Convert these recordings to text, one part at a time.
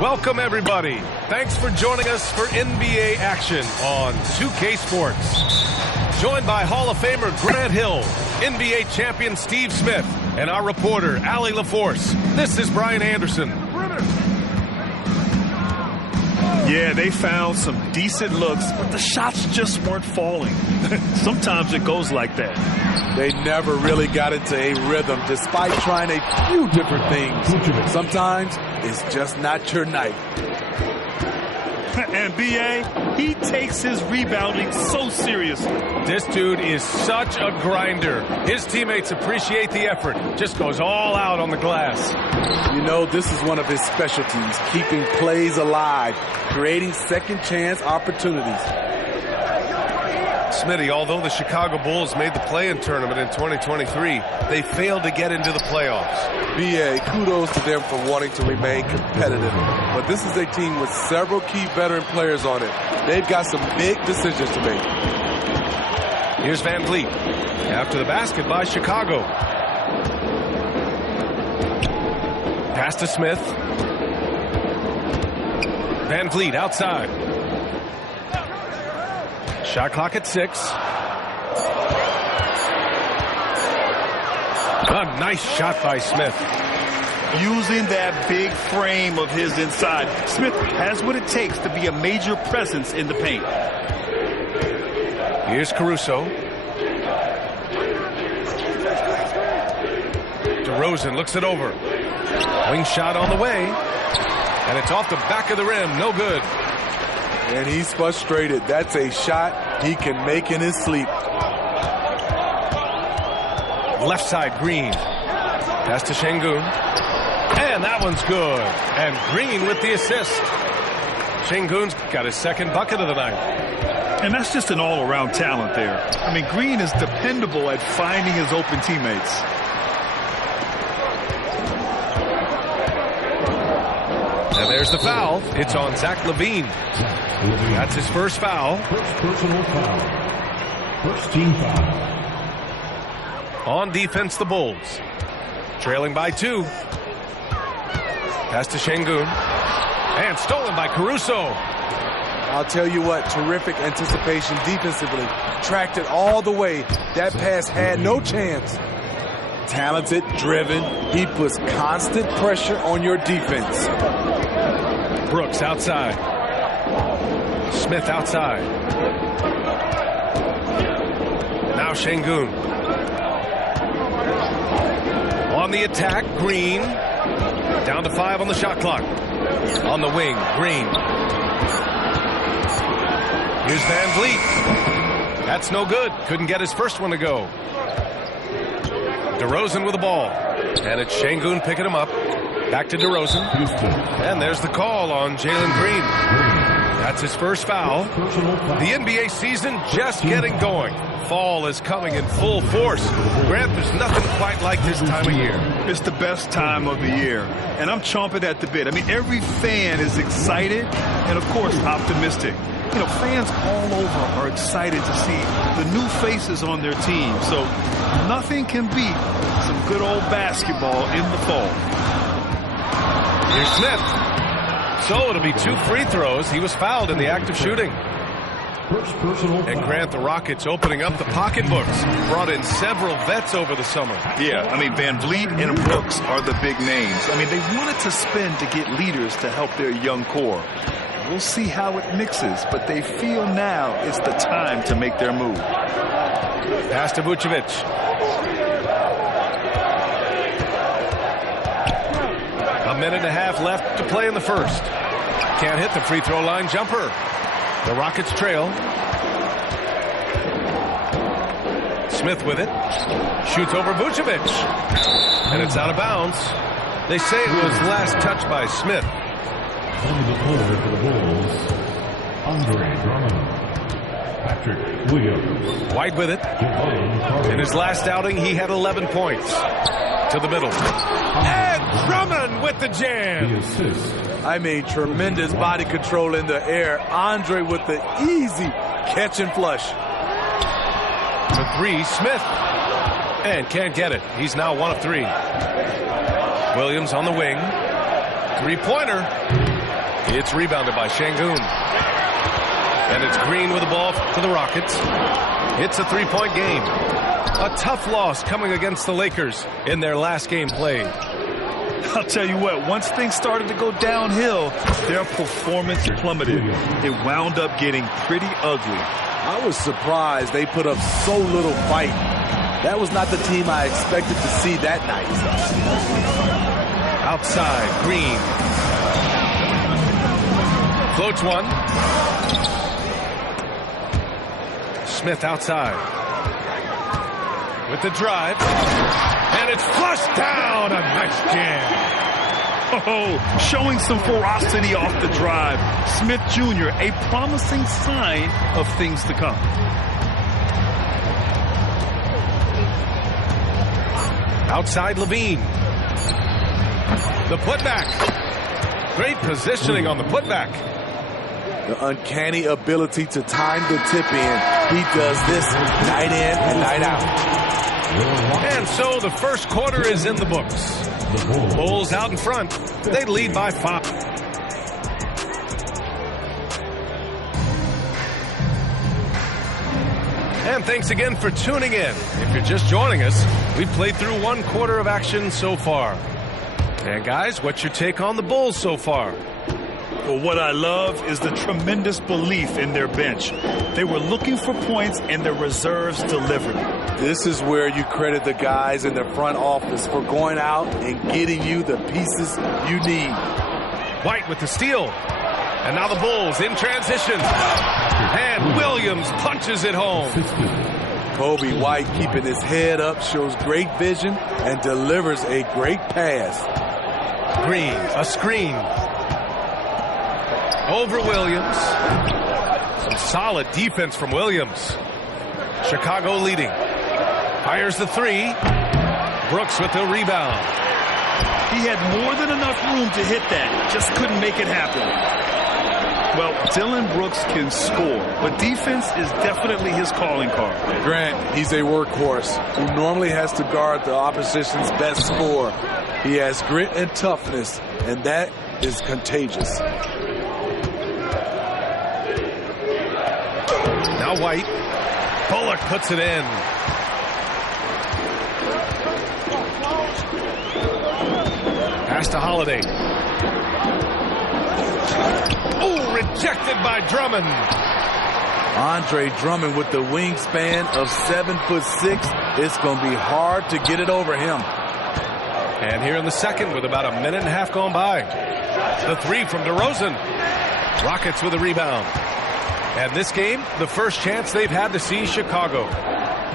Welcome, everybody. Thanks for joining us for NBA action on 2K Sports. Joined by Hall of Famer Grant Hill, NBA champion Steve Smith, and our reporter, Allie LaForce. This is Brian Anderson. Yeah, they found some decent looks, but the shots just weren't falling. Sometimes it goes like that. They never really got into a rhythm despite trying a few different things. Sometimes it's just not your night. And B.A., he takes his rebounding so seriously. This dude is such a grinder. His teammates appreciate the effort. Just goes all out on the glass. You know, this is one of his specialties, keeping plays alive, creating second chance opportunities. Smitty, although the Chicago Bulls made the play-in tournament in 2023, they failed to get into the playoffs. B.A., kudos to them for wanting to remain competitive. But this is a team with several key veteran players on it. They've got some big decisions to make. Here's Van Vliet. After the basket by Chicago. Pass to Smith. Van Vliet outside. Shot clock at 6. A nice shot by Smith. Using that big frame of his inside, Smith has what it takes to be a major presence in the paint. Here's Caruso. DeRozan looks it over. Wing shot on the way. And it's off the back of the rim. No good. And he's frustrated. That's a shot he can make in his sleep. Left side, Green. Pass to Şengün. And that one's good. And Green with the assist. Şengün's got his second bucket of the night. And that's just an all-around talent there. I mean, Green is dependable at finding his open teammates. And there's the foul. It's on Zach LaVine. That's his first foul. First personal foul. First team foul. On defense, the Bulls. Trailing by 2. Pass to Şengün. And stolen by Caruso. I'll tell you what, terrific anticipation defensively. Tracked it all the way. That pass had no chance. Talented, driven. He puts constant pressure on your defense. Brooks outside. Smith outside. Now Şengün. On the attack, Green. Down to 5 on the shot clock. On the wing, Green. Here's Van Vliet. That's no good. Couldn't get his first one to go. DeRozan with the ball. And it's Şengün picking him up. Back to DeRozan. And there's the call on Jalen Green. That's his first foul. The NBA season just getting going. Fall is coming in full force. Grant, there's nothing quite like this time of year. It's the best time of the year, and I'm chomping at the bit. I mean, every fan is excited and, of course, optimistic. You know, fans all over are excited to see the new faces on their team. So nothing can beat some good old basketball in the fall. Here's Smith. So it'll be 2 free throws. He was fouled in the act of shooting. And Grant, the Rockets opening up the pocketbooks. Brought in several vets over the summer. Yeah, I mean, Van Vliet and Brooks are the big names. I mean, they wanted to spend to get leaders to help their young core. We'll see how it mixes, but they feel now it's the time to make their move. Pass to Vucevic. A minute and a half left to play in the first. Can't hit the free throw line jumper. The Rockets trail. Smith with it. Shoots over Vucevic. And it's out of bounds. They say it was last touched by Smith. On the forward for the Bulls, Andre Drummond. Patrick Williams. White with it. In his last outing, he had 11 points. To the middle. And Drummond with the jam. The assist. I mean, tremendous body control in the air. Andre with the easy catch and flush. For 3, Smith. And can't get it. He's now 1 of 3. Williams on the wing. 3-pointer. It's rebounded by Şengün. And it's Green with the ball for the Rockets. It's a three-point game. A tough loss coming against the Lakers in their last game played. I'll tell you what, once things started to go downhill, their performance plummeted. It wound up getting pretty ugly. I was surprised they put up so little fight. That was not the team I expected to see that night. Outside, Green. Floats one. Smith outside. With the drive. And it's flushed down. A nice jam. Oh, showing some ferocity off the drive. Smith Jr., a promising sign of things to come. Outside Levine. The putback. Great positioning on the putback. The uncanny ability to time the tip in. He does this night in and night out. And so the first quarter is in the books. Bulls out in front. They lead by 5. And thanks again for tuning in. If you're just joining us, we've played through one quarter of action so far. And guys, what's your take on the Bulls so far? Well, what I love is the tremendous belief in their bench. They were looking for points and their reserves delivered. This is where you credit the guys in the front office for going out and getting you the pieces you need. White with the steal. And now the Bulls in transition. And Williams punches it home. Coby White keeping his head up, shows great vision, and delivers a great pass. Green, a screen. Over Williams. Some solid defense from Williams. Chicago leading. Fires the three. Brooks with the rebound. He had more than enough room to hit that. Just couldn't make it happen. Well, Dillon Brooks can score, but defense is definitely his calling card. Grant, he's a workhorse who normally has to guard the opposition's best scorer. He has grit and toughness, and that is contagious. Now White. Bullock puts it in. Pass to Holiday. Oh, rejected by Drummond. Andre Drummond with the wingspan of 7'6". It's going to be hard to get it over him. And here in the second with about a minute and a half gone by. The three from DeRozan. Rockets with a rebound. And this game, the first chance they've had to see Chicago.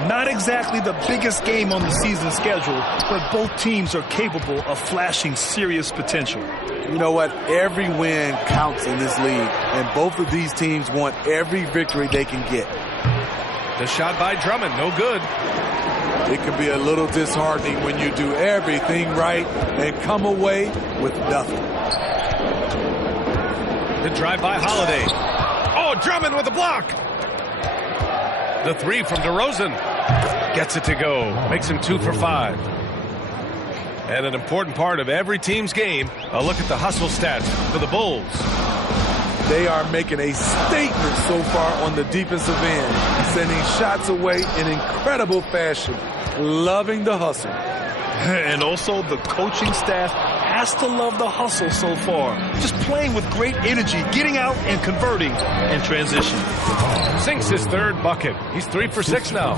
Not exactly the biggest game on the season schedule, but both teams are capable of flashing serious potential. You know what? Every win counts in this league, and both of these teams want every victory they can get. The shot by Drummond, no good. It can be a little disheartening when you do everything right and come away with nothing. The drive by Holiday. Oh, Drummond with a block. The three from DeRozan gets it to go. Makes him 2 for 5. And an important part of every team's game, a look at the hustle stats for the Bulls. They are making a statement so far on the defensive end, sending shots away in incredible fashion. Loving the hustle. And also the coaching staff has to love the hustle so far. Just playing with great energy, getting out and converting in transition. Sinks his third bucket. He's 3 for 6 now.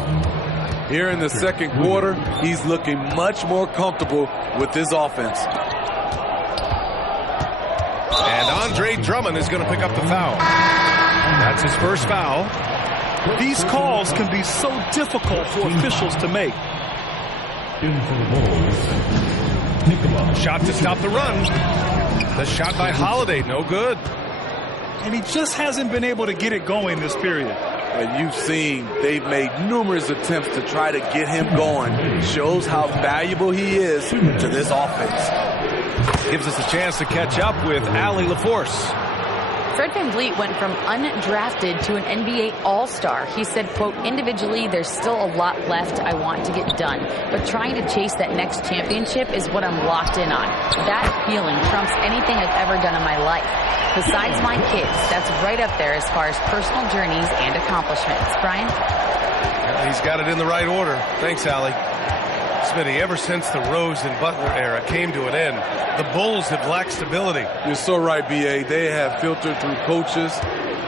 Here in the second quarter, he's looking much more comfortable with his offense. And Andre Drummond is going to pick up the foul. That's his first foul. These calls can be so difficult for officials to make. In for the Bulls, Nicola. Shot to stop the run. The shot by Holiday, no good. And he just hasn't been able to get it going this period. And you've seen they've made numerous attempts to try to get him going. Shows how valuable he is to this offense. Gives us a chance to catch up with Allie LaForce. Fred VanVleet went from undrafted to an NBA All-Star. He said, quote, individually, there's still a lot left I want to get done, but trying to chase that next championship is what I'm locked in on. That feeling trumps anything I've ever done in my life. Besides my kids, that's right up there as far as personal journeys and accomplishments. Brian? He's got it in the right order. Thanks, Allie. Smitty, ever since the Rose and Butler era came to an end, the Bulls have lacked stability. You're so right, B.A. They have filtered through coaches.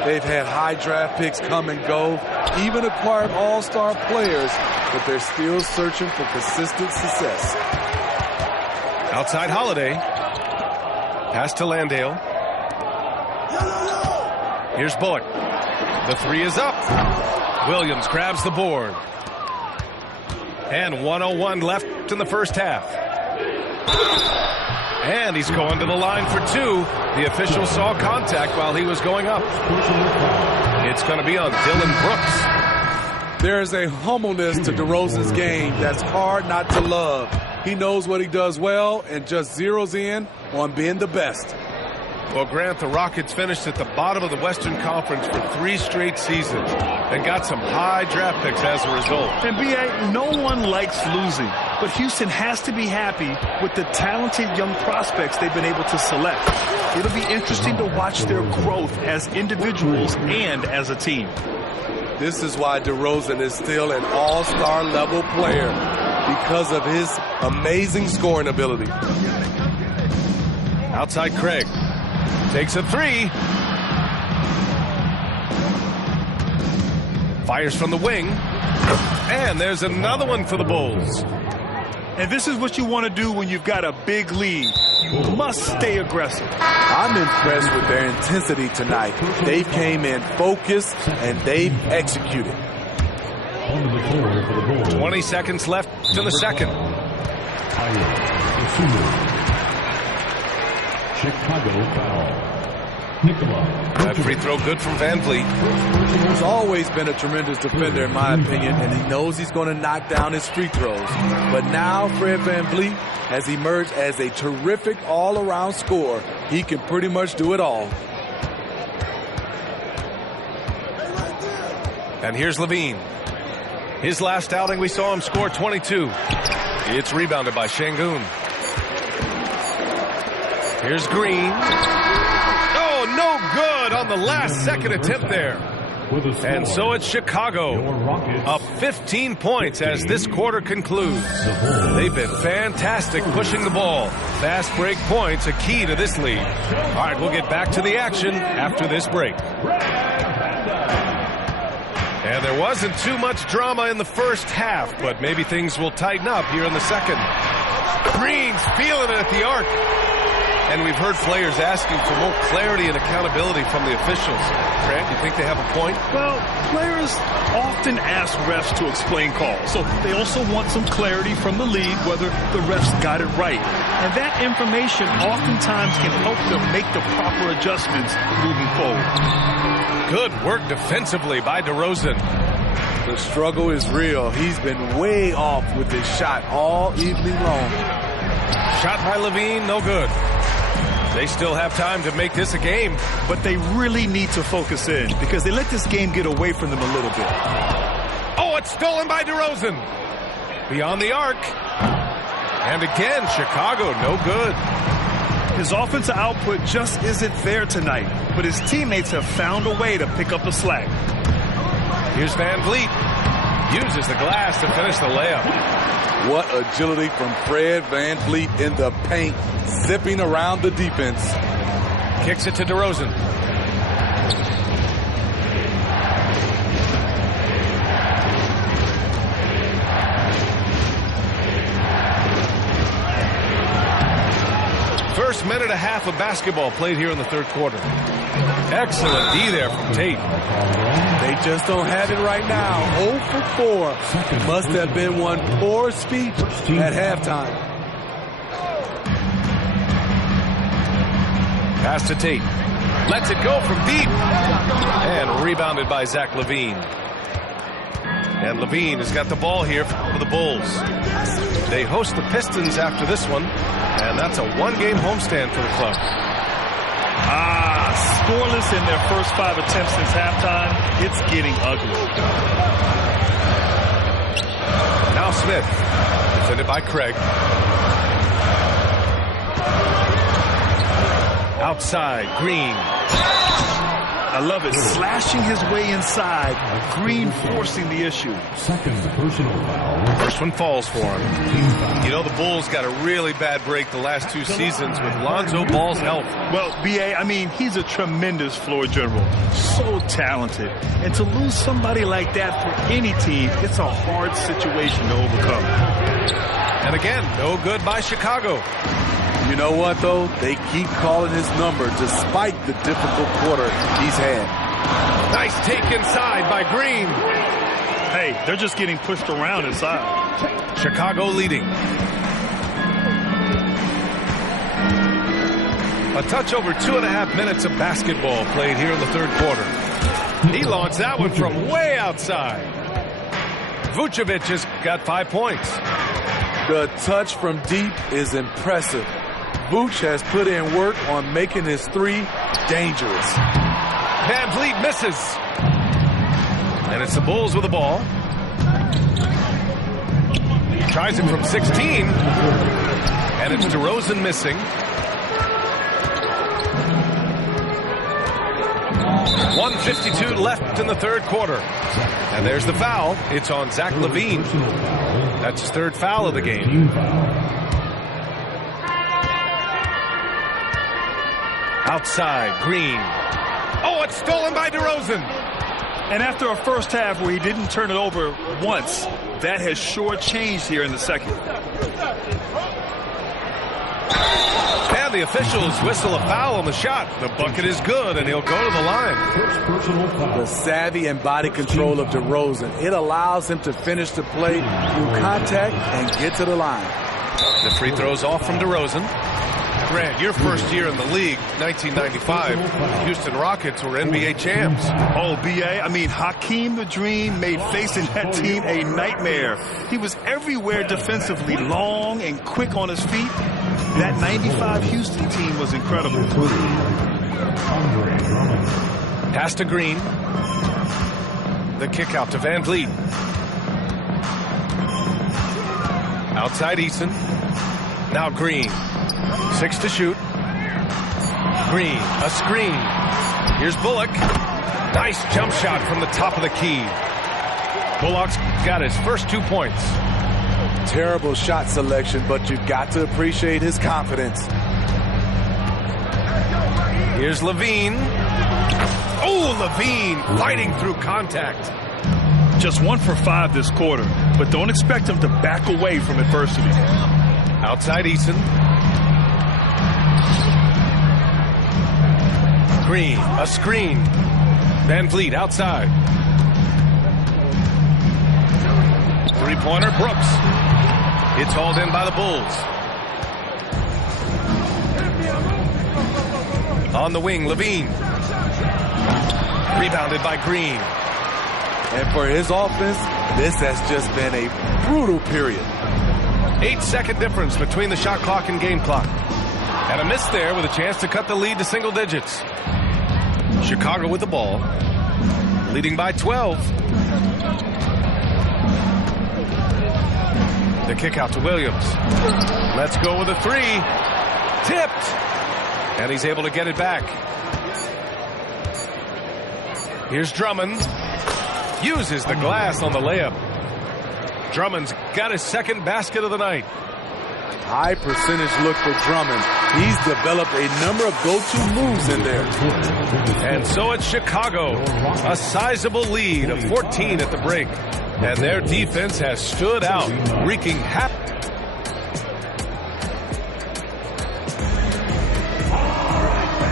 They've had high draft picks come and go, even acquired all-star players, but they're still searching for consistent success. Outside Holiday. Pass to Landale. Here's Bullock. The three is up. Williams grabs the board. And 1:01 left in the first half. And he's going to the line for two. The official saw contact while he was going up. It's going to be on Dillon Brooks. There is a humbleness to DeRozan's game that's hard not to love. He knows what he does well and just zeroes in on being the best. Well, Grant, the Rockets finished at the bottom of the Western Conference for 3 straight seasons and got some high draft picks as a result. And B.A., no one likes losing, but Houston has to be happy with the talented young prospects they've been able to select. It'll be interesting to watch their growth as individuals and as a team. This is why DeRozan is still an all-star level player, because of his amazing scoring ability. Outside Craig. Takes a three. Fires from the wing. And there's another one for the Bulls. And this is what you want to do when you've got a big lead. You must stay aggressive. I'm impressed with their intensity tonight. They came in focused and they've executed. 20 seconds left in the second. Chicago foul. That free throw good from VanVleet. He's always been a tremendous defender, in my opinion, and he knows he's going to knock down his free throws. But now Fred VanVleet has emerged as a terrific all-around scorer. He can pretty much do it all. And here's Levine. His last outing, we saw him score 22. It's rebounded by Şengün. Here's Green. Oh, no good on the last second attempt there. And so it's Chicago up 15 points as this quarter concludes. They've been fantastic pushing the ball. Fast break points a key to this lead. All right, we'll get back to the action after this break. And there wasn't too much drama in the first half, but maybe things will tighten up here in the second. Green's feeling it at the arc. And we've heard players asking for more clarity and accountability from the officials. Grant, you think they have a point? Well, players often ask refs to explain calls. So they also want some clarity from the league whether the refs got it right. And that information oftentimes can help them make the proper adjustments moving forward. Good work defensively by DeRozan. The struggle is real. He's been way off with his shot all evening long. Shot by Levine, no good. They still have time to make this a game. But they really need to focus in because they let this game get away from them a little bit. Oh, it's stolen by DeRozan. Beyond the arc. And again, Chicago, no good. His offensive output just isn't there tonight, but his teammates have found a way to pick up the slack. Here's VanVleet. Uses the glass to finish the layup. What agility from Fred VanVleet in the paint, zipping around the defense. Kicks it to DeRozan. First minute and a half of basketball played here in the third quarter. Excellent D there from Tate. They just don't have it right now. 0 for 4. Must have been one poor speech at halftime. Pass to Tate. Lets it go from deep. And rebounded by Zach LaVine. And LaVine has got the ball here for the Bulls. They host the Pistons after this one. And that's a one-game homestand for the club. Scoreless in their first 5 attempts since halftime. It's getting ugly. Now Smith, defended by Craig. Outside, Green. I love it. Slashing his way inside. Green forcing the issue. Second personal foul. First one falls for him. You know, the Bulls got a really bad break the last 2 seasons with Lonzo Ball's health. Well, B.A., I mean, he's a tremendous floor general. So talented. And to lose somebody like that for any team, it's a hard situation to overcome. And again, no good by Chicago. You know what, though? They keep calling his number despite the difficult quarter he's had. Nice take inside by Green. Hey, they're just getting pushed around inside. Chicago leading. A touch over 2.5 minutes of basketball played here in the third quarter. He launched that one from way outside. Vucevic has got 5 points. The touch from deep is impressive. Vooch has put in work on making his 3 dangerous. Van Vliet misses. And it's the Bulls with the ball. Tries it from 16. And it's DeRozan missing. 1:52 left in the third quarter. And there's the foul. It's on Zach LaVine. That's his 3rd foul of the game. Outside, Green. Oh, it's stolen by DeRozan. And after a first half where he didn't turn it over once, that has sure changed here in the second. And the officials whistle a foul on the shot. The bucket is good, and he'll go to the line. First personal foul. The savvy and body control of DeRozan. It allows him to finish the play through contact and get to the line. The free throws off from DeRozan. Grant, your first year in the league, 1995, Houston Rockets were NBA champs. Oh, B.A., I mean, Hakeem the Dream made facing that team a nightmare. He was everywhere defensively, long and quick on his feet. That 95 Houston team was incredible. Pass to Green. The kick out to Van Vliet. Outside Eason. Now Green. 6 to shoot. Green, a screen. Here's Bullock. Nice jump shot from the top of the key. Bullock's got his first 2 points. Terrible shot selection, but you've got to appreciate his confidence. Here's LaVine. Oh, LaVine fighting through contact. Just 1 for 5 this quarter, but don't expect him to back away from adversity. Outside Eason. Green, a screen. Van Vliet outside. 3-pointer, Brooks. It's hauled in by the Bulls. On the wing, LaVine. Rebounded by Green. And for his offense, this has just been a brutal period. 8-second difference between the shot clock and game clock. And a miss there with a chance to cut the lead to single digits. Chicago with the ball, leading by 12. The kick out to Williams. Let's go with a 3. Tipped. And he's able to get it back. Here's Drummond. Uses the glass on the layup. Drummond's got his 2nd basket of the night. High percentage look for Drummond. He's developed a number of go-to moves in there. And so it's Chicago. A sizable lead of 14 at the break. And their defense has stood out, wreaking havoc.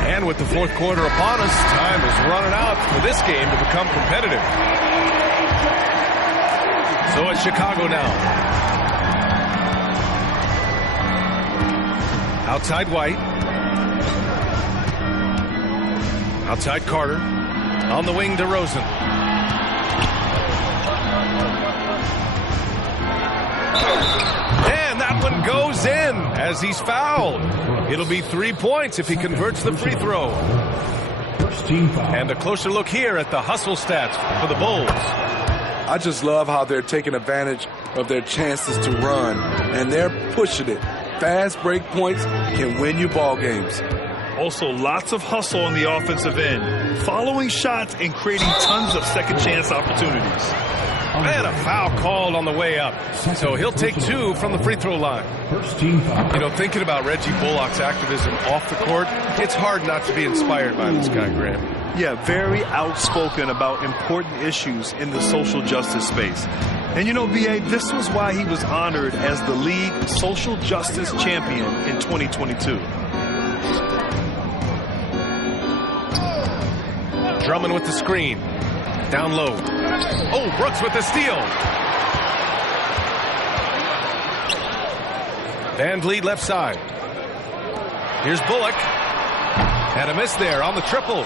And with the fourth quarter upon us, time is running out for this game to become competitive. So it's Chicago now. Outside White. Outside Carter. On the wing, DeRozan. And that one goes in as he's fouled. It'll be 3 points if he converts the free throw. First team foul. And a closer look here at the hustle stats for the Bulls. I just love how they're taking advantage of their chances to run, and they're pushing it. Fast break points can win you ball games. Also, lots of hustle on the offensive end, following shots and creating tons of second chance opportunities. And a foul called on the way up. So he'll take 2 from the free throw line. First team foul. You know, thinking about Reggie Bullock's activism off the court, it's hard not to be inspired by this guy, Graham. Yeah, very outspoken about important issues in the social justice space. And you know, B.A., this was why he was honored as the league social justice champion in 2022. Drummond with the screen. Down low. Oh, Brooks with the steal. Van Vliet left side. Here's Bullock. And a miss there on the triple.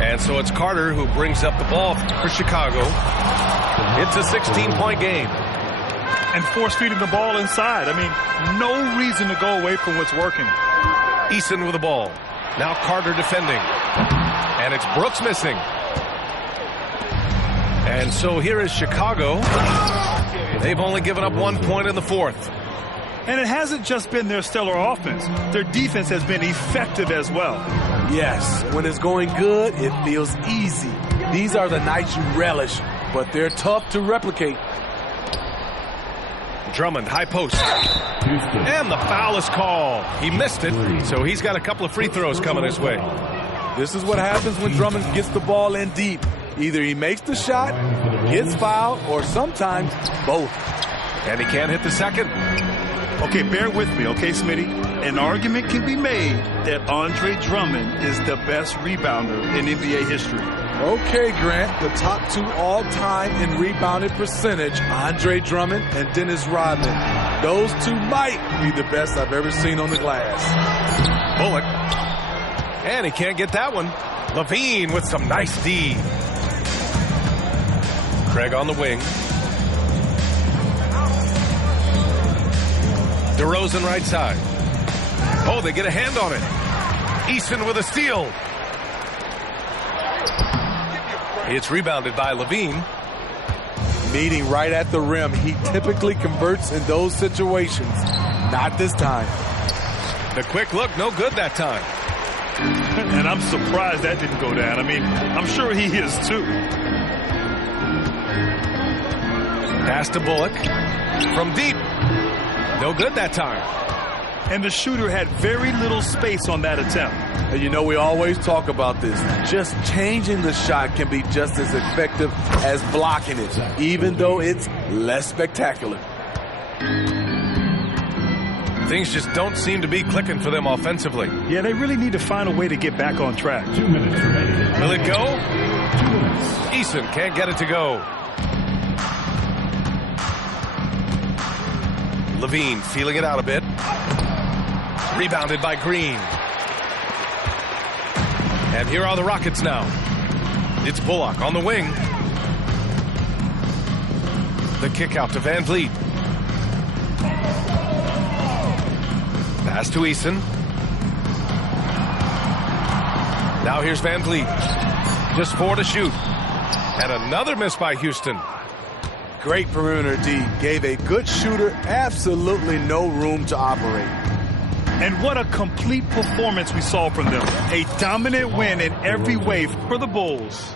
And so it's Carter who brings up the ball for Chicago. It's a 16-point game. And force-feeding the ball inside. I mean, no reason to go away from what's working. Eason with the ball. Now Carter defending. And it's Brooks missing. And so here is Chicago. They've only given up 1 point in the fourth. And it hasn't just been their stellar offense. Their defense has been effective as well. Yes, when it's going good, it feels easy. These are the nights you relish, but they're tough to replicate. Drummond, high post. And the foul is called. He missed it, so he's got a couple of free throws coming his way. This is what happens when Drummond gets the ball in deep. Either he makes the shot, gets fouled, or sometimes both. And he can't hit the second. Okay, bear with me, okay, Smitty? An argument can be made that Andre Drummond is the best rebounder in NBA history. Okay, Grant, the top 2 all-time in rebounded percentage, Andre Drummond and Dennis Rodman. Those 2 might be the best I've ever seen on the glass. Bullock. And he can't get that one. Levine with some nice D. Craig on the wing. DeRozan right side. Oh, they get a hand on it. Eason with a steal. It's rebounded by Levine. Meeting right at the rim. He typically converts in those situations. Not this time. The quick look, no good that time. And I'm surprised that didn't go down. I mean, I'm sure he is too. Pass to Bullock. From deep. No good that time. And the shooter had very little space on that attempt. And you know, we always talk about this. Just changing the shot can be just as effective as blocking it, even though it's less spectacular. Things just don't seem to be clicking for them offensively. Yeah, they really need to find a way to get back on track. 2 minutes remaining. Will it go? 2 minutes. Eason can't get it to go. Levine feeling it out a bit. Rebounded by Green. And here are the Rockets now. It's Bullock on the wing. The kick out to Van Vliet. Pass to Eason. Now here's Van Vliet. Just 4 to shoot. And another miss by Houston. Great perimeter D. Gave a good shooter absolutely no room to operate. And what a complete performance we saw from them. A dominant win in every way for the Bulls.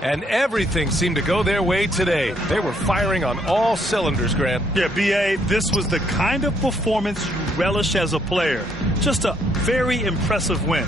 And everything seemed to go their way today. They were firing on all cylinders, Grant. Yeah, B.A., this was the kind of performance you relish as a player. Just a very impressive win.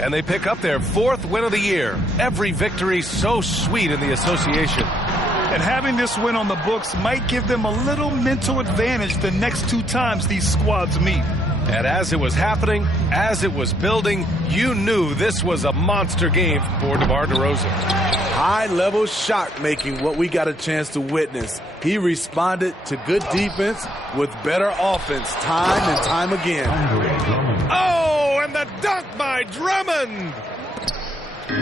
And they pick up their 4th win of the year. Every victory so sweet in the association. And having this win on the books might give them a little mental advantage the next 2 times these squads meet. And as it was happening, as it was building, you knew this was a monster game for DeMar DeRozan. High-level shot making, what we got a chance to witness. He responded to good defense with better offense time and time again. Oh, and the dunk by Drummond!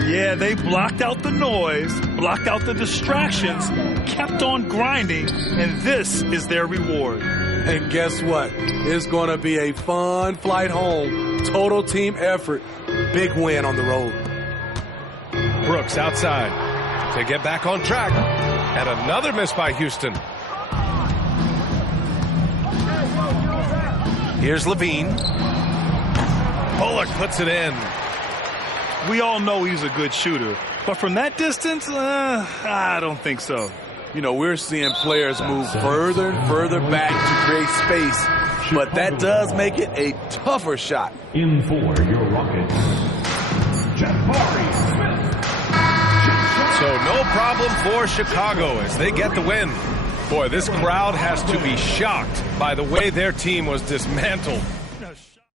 Yeah, they blocked out the noise, blocked out the distractions, kept on grinding, and this is their reward. And guess what? It's going to be a fun flight home. Total team effort. Big win on the road. Brooks outside to get back on track. And another miss by Houston. Here's Levine. Bullock puts it in. We all know he's a good shooter, but from that distance, I don't think so. You know, we're seeing players move further and further back to create space, but that does make it a tougher shot. In for your Rockets, Jabari Smith. So no problem for Chicago as they get the win. Boy, this crowd has to be shocked by the way their team was dismantled.